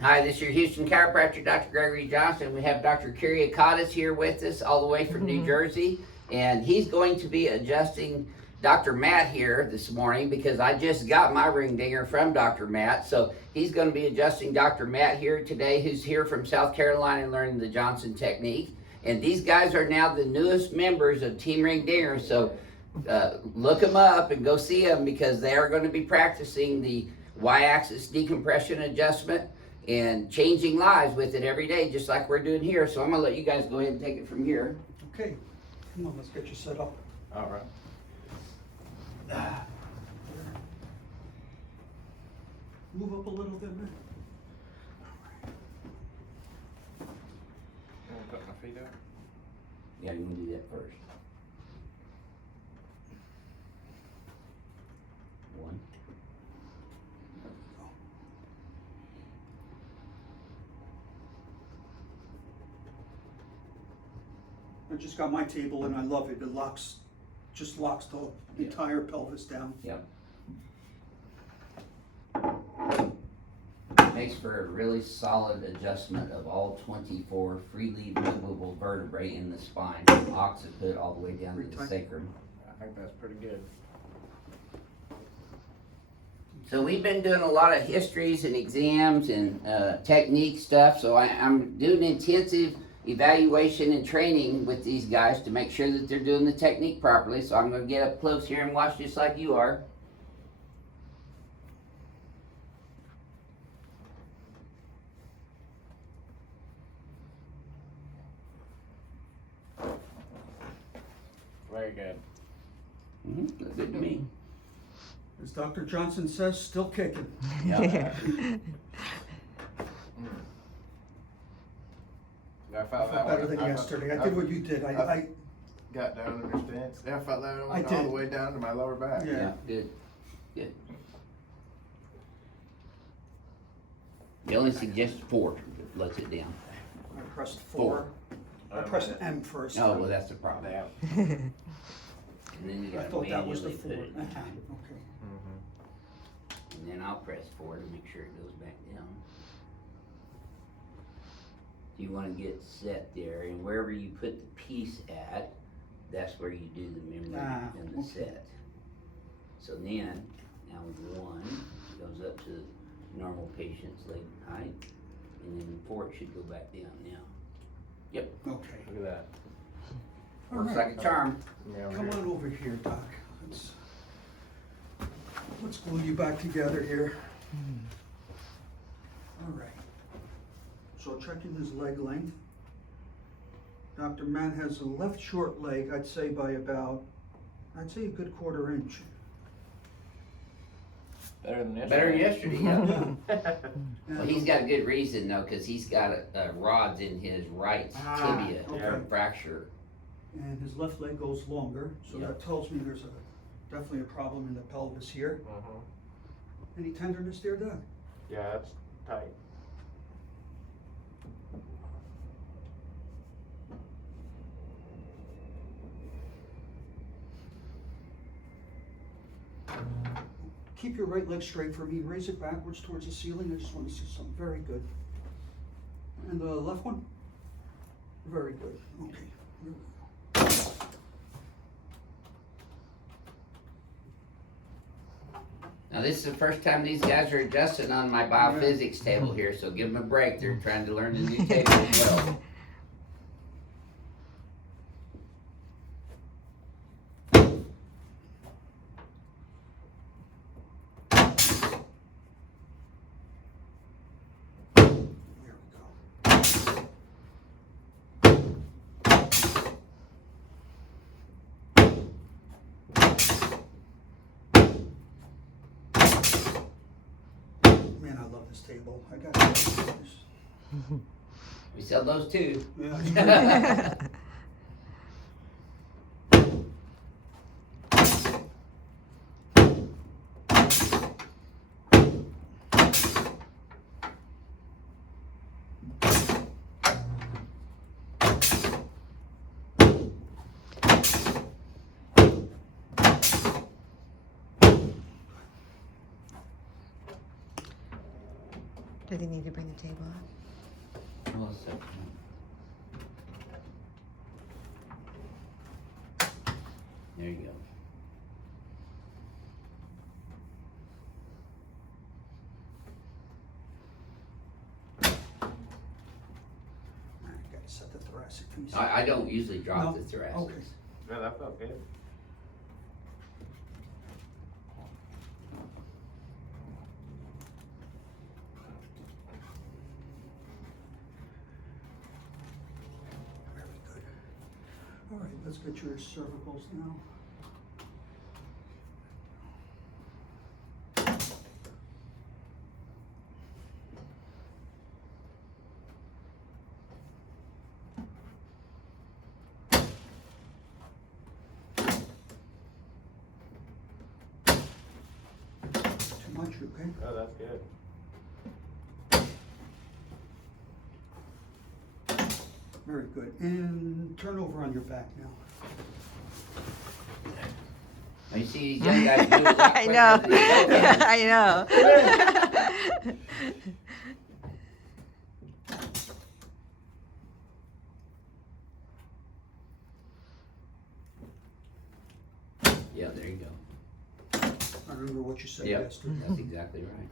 Hi, this is your Houston chiropractor, Dr. Gregory Johnson. We have Dr. Kyriakakis here with us all the way from New Jersey, and he's going to be adjusting Dr. Matt here this morning because I just got my ring dinger from Dr. Matt. So he's going to be adjusting Dr. Matt here today, who's here from South Carolina and learning the Johnson technique. And these guys are now the newest members of Team Ring Dinger. So look them up and go see them because they are going to be practicing the Y-axis decompression adjustment and changing lives with it every day, just like we're doing here. So I'm gonna let you guys go ahead and take it from here. Okay, come on, let's get you set up. All right. Move up a little bit, man. You want to put my feet up? Yeah, you can do that first. One. I just got my table and I love it. It just locks the entire pelvis down. Yep. Makes for a really solid adjustment of all 24 freely movable vertebrae in the spine, from occiput all the way down to the sacrum. I think that's pretty good. So we've been doing a lot of histories and exams and technique stuff. So I'm doing intensive evaluation and training with these guys to make sure that they're doing the technique properly. So I'm going to get up close here and watch just like you are. Very good. Look good to me. As Dr. Johnson says, still kicking. Yeah. I I felt felt better than yesterday. I did what you did. I got down in your stance. Yeah, I felt that I all did. the way down to my lower back. Yeah. Good. Good. They only suggest 4. Lets it down. pressed 4. I pressed M first. Oh, well, that's the problem. Yeah. And then you I gotta thought that was the manually 4. put it in Okay. time. And then I'll press 4 to make sure it goes back down. You wanna get set there, and wherever you put the piece at, that's where you do the memory and the okay. set. So then, now 1 goes up to normal patient's leg height, and then 4 should go back down now. Yep, Okay. Look at that. All works right. like a charm. Come on over here, Doc. Let's glue you back together here. All right. So checking his leg length. Dr. Mann has a left short leg, I'd say by about, a good 1/4 inch. Better than yesterday. Better than yesterday, yeah. Yeah. Well, he's got a good reason though, cause he's got rods in his right tibia okay. fracture. And his left leg goes longer, so Yeah. that tells me there's definitely a problem in the pelvis here. Any tenderness there, Doc? Yeah, that's tight. Keep your right leg straight for me. Raise it backwards towards the ceiling. I just want to see something. Very good. And the left one? Very good. Okay. Now this is the first time these guys are adjusting on my BioPhysics table here, so give them a break. They're trying to learn the new table as well. There we go. Man, I love this table. I got this. We sell those too. Yeah. Do they need to bring the table up? Well, so- There you go. I gotta set the thoracic piece. I don't usually drop No? the thoracics. Okay. Yeah, that felt good. Very good. All right, let's get your cervicals now. Too much, okay? Oh, that's good. Very good. And turn over on your back now. Now you see these young guys do it a lot I quicker know. than the old guys. I know. Yeah, there you go. I remember what you said Yep, yesterday. that's exactly right.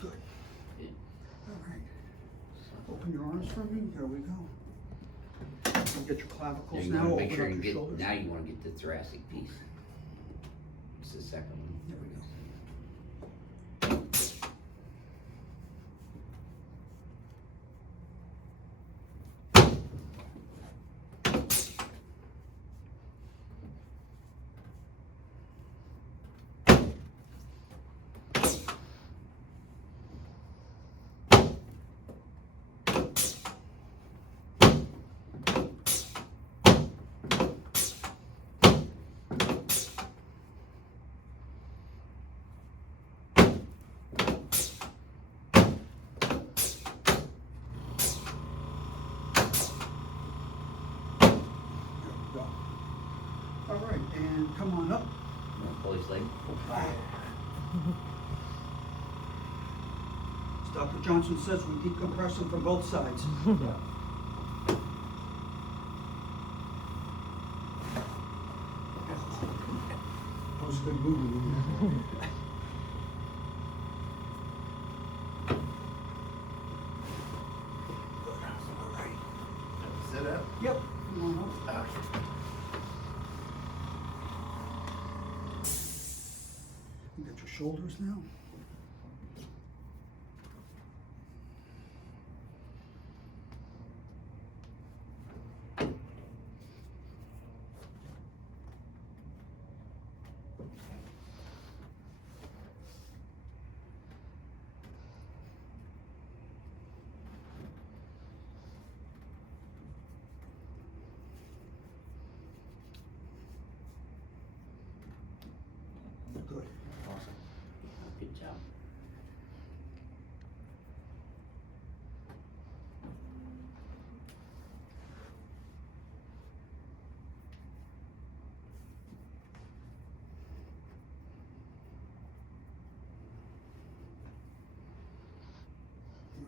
Good. Yeah. All right. Open your arms for me. Here we go. And get your Now clavicles you now. wanna Open make sure up you your get, shoulders. now you wanna get the thoracic piece. It's the second one. There we go. There we go. All right, and come on up. You wanna pull his leg? As Dr. Johnson says, we decompress them from both sides. That was a good movement. Good. All right. Sit up. Yep. Come on up. Okay. You got your shoulders now. Good. Awesome. Good job.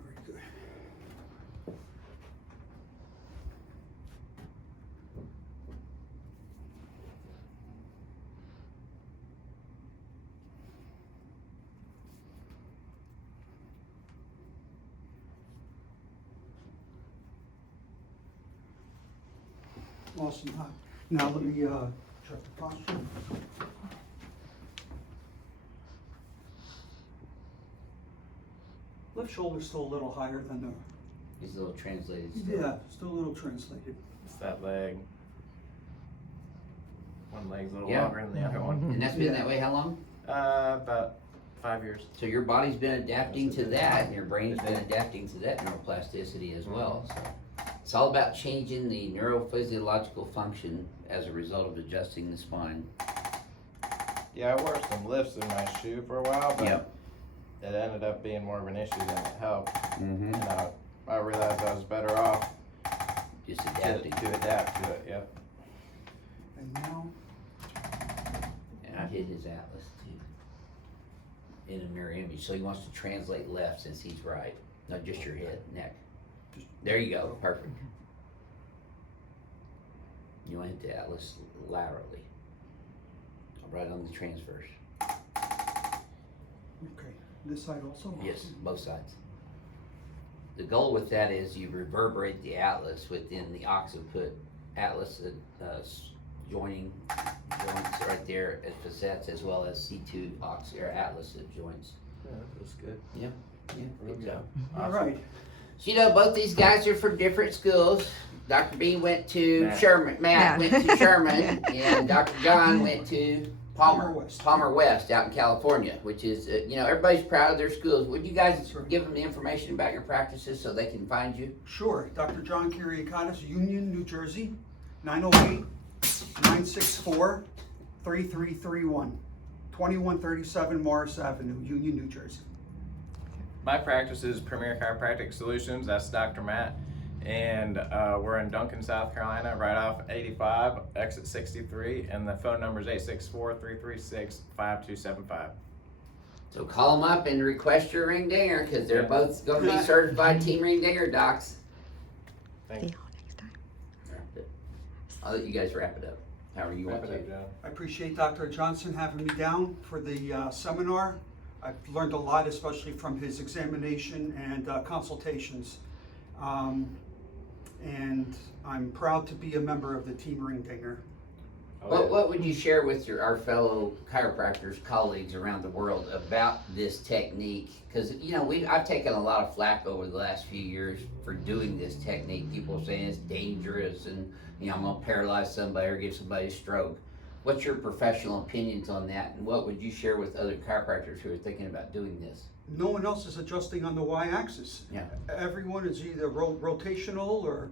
Very good. Awesome. Now let me check the posture. Left shoulder's still a little higher than the, He's a little translated still. yeah, still a little translated. It's that leg. One leg's a little Yeah. longer than the other one. And that's been Yeah. that way how long? About 5 years. So your body's been adapting to that, and your brain's been adapting to that neuroplasticity as well. So it's all about changing the neurophysiological function as a result of adjusting the spine. Yeah, I wore some lifts in my shoe for a while, but Yep. it ended up being more of an issue than it helped. Mm-hmm. And I realized I was better off Just to adapting. adapt to it. Yep. And now, And I hit his atlas too. In a mirror image, so he wants to translate left since he's right. No, just your head, neck. There you go, perfect. You want to hit the atlas laterally. Right on the transverse. okay, this side also? Yes, both sides. The goal with that is you reverberate the atlas within the occiput atlas joining joints right there at facets, as well as C2 or atlas joints. Yeah, that was good. Yeah, good job. All right, So you know, both these guys are from different schools. Dr. B went to Matt. Sherman, Matt Yeah. went to Sherman, and Dr. John went to Palmer West out in California, which is, you know, everybody's proud of their schools. Would you guys give them the information about your practices so they can find you? sure. Dr. John Kyriakakis, Union, New Jersey, 908-964-3331. 2137 Morris Avenue, Union, New Jersey. My practice is Premier Chiropractic Solutions. That's Dr. Matt. And we're in Duncan, South Carolina, right off 85, exit 63. And the phone number is 864-336-5275. So call them up and request your ring dinger, because they're Yeah. both going to be certified team ring dinger docs. Thank See you. y'all next time. I'll let you guys wrap it up, however you want Wrap to. it up, John. I appreciate Dr. Johnson having me down for the seminar. I've learned a lot, especially from his examination and consultations. And I'm proud to be a member of the Team Ring Dinger. Oh, What would you share with our fellow chiropractors, colleagues around the world about this technique? Because, you know, I've taken a lot of flack over the last few years for doing this technique. People are saying it's dangerous and, you know, I'm going to paralyze somebody or give somebody a stroke. What's your professional opinions on that? And what would you share with other chiropractors who are thinking about doing this? No one else is adjusting on the y-axis. Yeah. Everyone is either rotational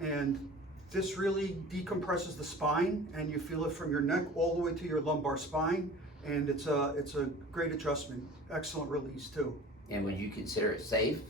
and this really decompresses the spine, and you feel it from your neck all the way to your lumbar spine, and it's a great adjustment. Excellent release too. And would you consider it safe?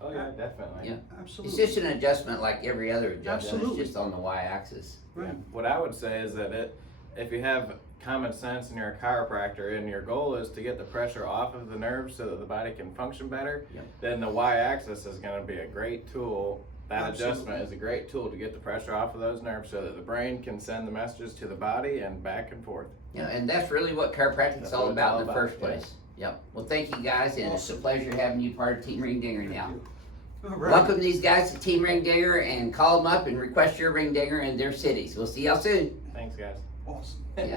Oh yeah, definitely. Yeah. Absolutely. It's just an adjustment like every other adjustment. Absolutely. It's just on the y-axis. Right. What I would say is that if you have common sense and you're a chiropractor and your goal is to get the pressure off of the nerves so that the body can function better, Yep. then the y-axis is going to be a great tool. That Absolutely. adjustment is a great tool to get the pressure off of those nerves so that the brain can send the messages to the body and back and forth. You know, and that's really what chiropractic is That's all what it's about all in the about, first yeah. place. Yep. Well, thank you guys, and it's a Awesome. pleasure having you part of Team Ring Dinger now. All right. Welcome these guys to Team Ring Dinger, and call them up and request your ring dinger in their cities. We'll see y'all soon. Thanks, guys. Awesome. Yeah.